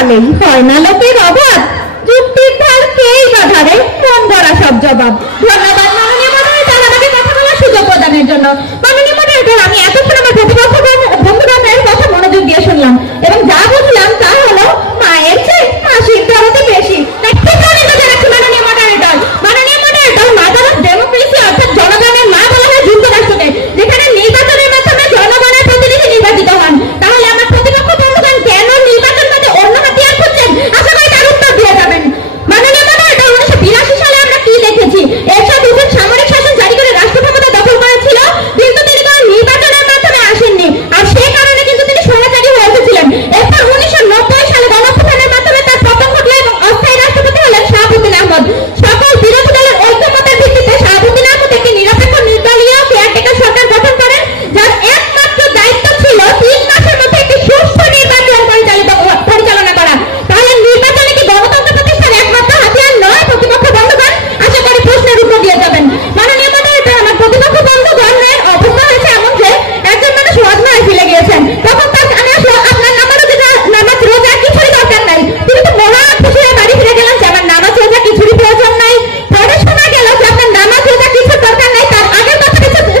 তালেই হয় না লোকের অভাব, যুক্তির ধার কেই বা ধারে, মন ভরা সব জবাব। ধন্যবাদ মাননীয় মডারেটর আমাকে কথা বলার সুযোগ প্রদানের জন্য। মাননীয় মডারেটর, আমি এতক্ষণ আমার প্রতিপক্ষ বন্ধুবান্ধবের কথা মনোযোগ দিয়ে শুনলাম এবং যা বুঝলাম তা হলো মায়ের চেয়ে মাসির দরদে বেশি। মাননীয় মডারেটর, মাদার অফ ডেমোক্রেসি অর্থাৎ জনগণের মা বলা হয় যুক্তরাষ্ট্রকে, যেখানে নির্বাচনের মাধ্যমে জনগণের প্রতিনিধি নির্বাচিত হন। তাহলে আমার প্রতিপক্ষ বন্ধুগণ কেন নির্বাচন বাদে অন্য হাতিয়ার খুঁজছেন? আশা করি তার উত্তর দিয়ে যাবেন। মাননীয় মডারেটর, 1982 সালে আমরা কি দেখেছি? এরশাদ হোসেন সামরিক শাসন জারি করে রাষ্ট্র ক্ষমতা দখল করেছিল, কিন্তু তিনি কোনো নির্বাচনের মাধ্যমে আসেননি, আর সেই কারণে কিন্তু তিনি স্বৈরাচারী হয়ে উঠেছিলেন। এরপর 1990 সালে গণঅভ্যুত্থানের মাধ্যমে তার পতন ঘটল এবং অস্থায়ী রাষ্ট্রপতি হলেন শাহাবুদ্দিন আহমদ। সকল বিরোধী দলের ঐক্যমতের ভিত্তিতে শাহাবুদ্দিন আহমদ একটি নিরপেক্ষ নির্দলীয় কেয়ারটেকার সরকার গঠন করেন, যার একমাত্র দায়িত্ব ছিল 3 মাসের মধ্যে একটি সুষ্ঠু নির্বাচন পরিচালনা করা। তাহলে নির্বাচনে কি গণতন্ত্র প্রতিষ্ঠার একমাত্র হাতিয়ার নয়? প্রতিপক্ষ বন্ধুগণ, আশা করি প্রশ্নের উত্তর দিয়ে যাবেন। মাননীয় মডারেটর, আমার প্রতিপক্ষ বন্ধুগণের অবস্থা হয়েছে এমন যে একজন মানুষ ওয়াজনায় ফেলে গিয়েছেন, তখন তার কানে আসলো আপনার নামাজ রোজা কিছুরই দরকার নাই। তিনি তো মহা খুশি হয়ে বাড়ি ফিরে গেলেন যে আমার নামাজ রোজা কিছুরই প্রয়োজন নাই। পরে শোনা গেল যে আপনার নামাজ রোজা কিছুর দরকার নাই, তার আগের কথা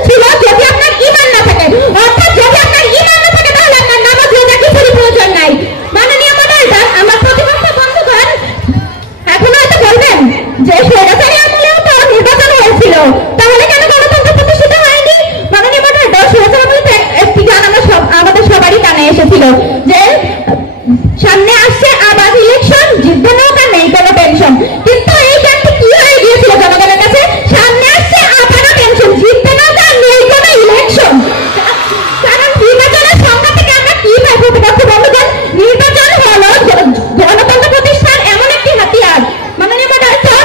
ছিল যদি আপনার ঈমান না থাকে, অর্থাৎ যদি আপনার ঈমান না থাকে তাহলে আপনার নামাজ রোজা কিছুরই প্রয়োজন নাই। মাননীয় মডারেটর, আমার প্রতিপক্ষ বন্ধুগণ এখন হয়তো বলবেন যে স্বৈরাচারী আমলেও তো নির্বাচন হয়েছিল, তাহলে কেন গণতন্ত্র প্রতিষ্ঠিত হয়নি? মাননীয় মডারেটর, স্বৈরাচার আমলে একটি গান আমাদের সবারই কানে এসেছিল যে সামনে আসছে আবার ইলেকশন, জিতবে নৌকা নেই কোনো টেনশন। কিন্তু এই গানটি কি হয়ে গিয়েছিল জনগণের কাছে? সামনে আসছে আবারও টেনশন, জিতবে নৌকা নেই কোনো ইলেকশন। কারণ নির্বাচনের সংখ্যা থেকে আমরা কি পাই প্রতিপক্ষ বন্ধুগণ? নির্বাচন হলো গণতন্ত্র প্রতিষ্ঠার এমন একটি হাতিয়ার। মাননীয় মডারেটর,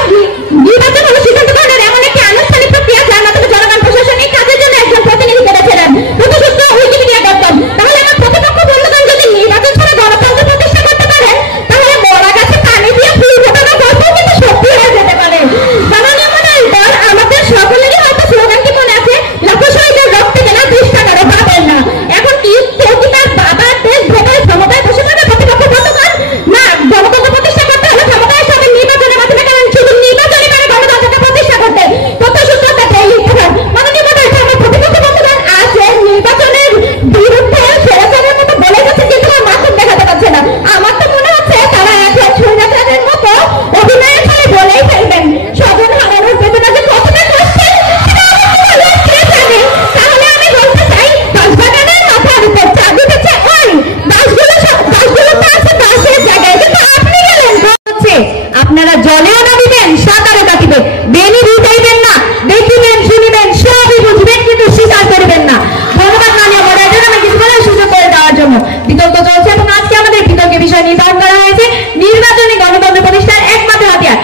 নির্বাচন হলো সিদ্ধান্ত গ্রহণের এমন একটি আনুষ্ঠানিক প্রক্রিয়া যার মাধ্যমে জনগণ প্রশাসনিক কাজের জন্য একজন প্রতিনিধি পেয়েছিলেন। প্রতিশুদ্ধ উইকিপিডিয়া করতাম। তাহলে আমার প্রতিপক্ষ বন্ধুগণ যদি নির্বাচন ছাড়া গণতন্ত্র প্রতিষ্ঠা করতে পারেন, তাহলে মরা গাছে পানি দিয়ে ফুল ফোটানো গল্পও কিন্তু সত্যি হয়ে যেতে পারে। মাননীয় মডারেটর, আমাদের সকলেরই হয়তো স্লোগানটি মনে আছে, লাখো শহীদের রক্তে কেনা 20 টাকারও পাবেন না। এখন কি কেউ কি তার বাবার দেশ ভোটার ক্ষমতায় বসে থাকা প্রতিপক্ষ বন্ধুগণ? না, গণতন্ত্র প্রতিষ্ঠা করতে হলে ক্ষমতায় আসবে নির্বাচনের মাধ্যমে, কারণ শুধু নির্বাচনই মানে গণতন্ত্রকে প্রতিষ্ঠা করতে। তথ্যসূত্রটা ডেইলি খবর। মাননীয় মডারেটর, আমার প্রতিপক্ষ বন্ধুগণ আছে নির্বাচনের বিরুদ্ধে স্বৈরাচারের মতো বলে যাচ্ছে, কিন্তু আমার মাধ্যম দেখাতে পারছে না। আমার তো মনে হচ্ছে তারা এখন স্বৈরাচারের মতো অভিনয়ের ফলে বলেই ফেলবেন স্বজন হারানোর বেদনা যে কতটা কষ্টের তাহলে আমি বলতে চাই, বাঁশবাগানের মাথার উপর চাঁদ উঠেছে, ওই বাঁশগুলো তো আছে বাঁশের জায়গায়, কিন্তু আপনি গেলেন হচ্ছে আপনারা জলেও নামিবেন, সাঁতারও কাটিবেন, বেনি উঠাইবেন না, দেখিবেন শুনিবেন সবই বুঝবেন, কিন্তু স্বীকার করবেন না। ধন্যবাদ মাননীয় মডারেটর আমাকে কিছু বলার সুযোগ করে দেওয়ার জন্য। বিতর্ক চলছে এবং আজকে আমাদের বিতর্কের বিষয় নির্ধারণ করা হয়েছে নির্বাচনী গণতন্ত্র প্রতিষ্ঠার একমাত্র হাতিয়ার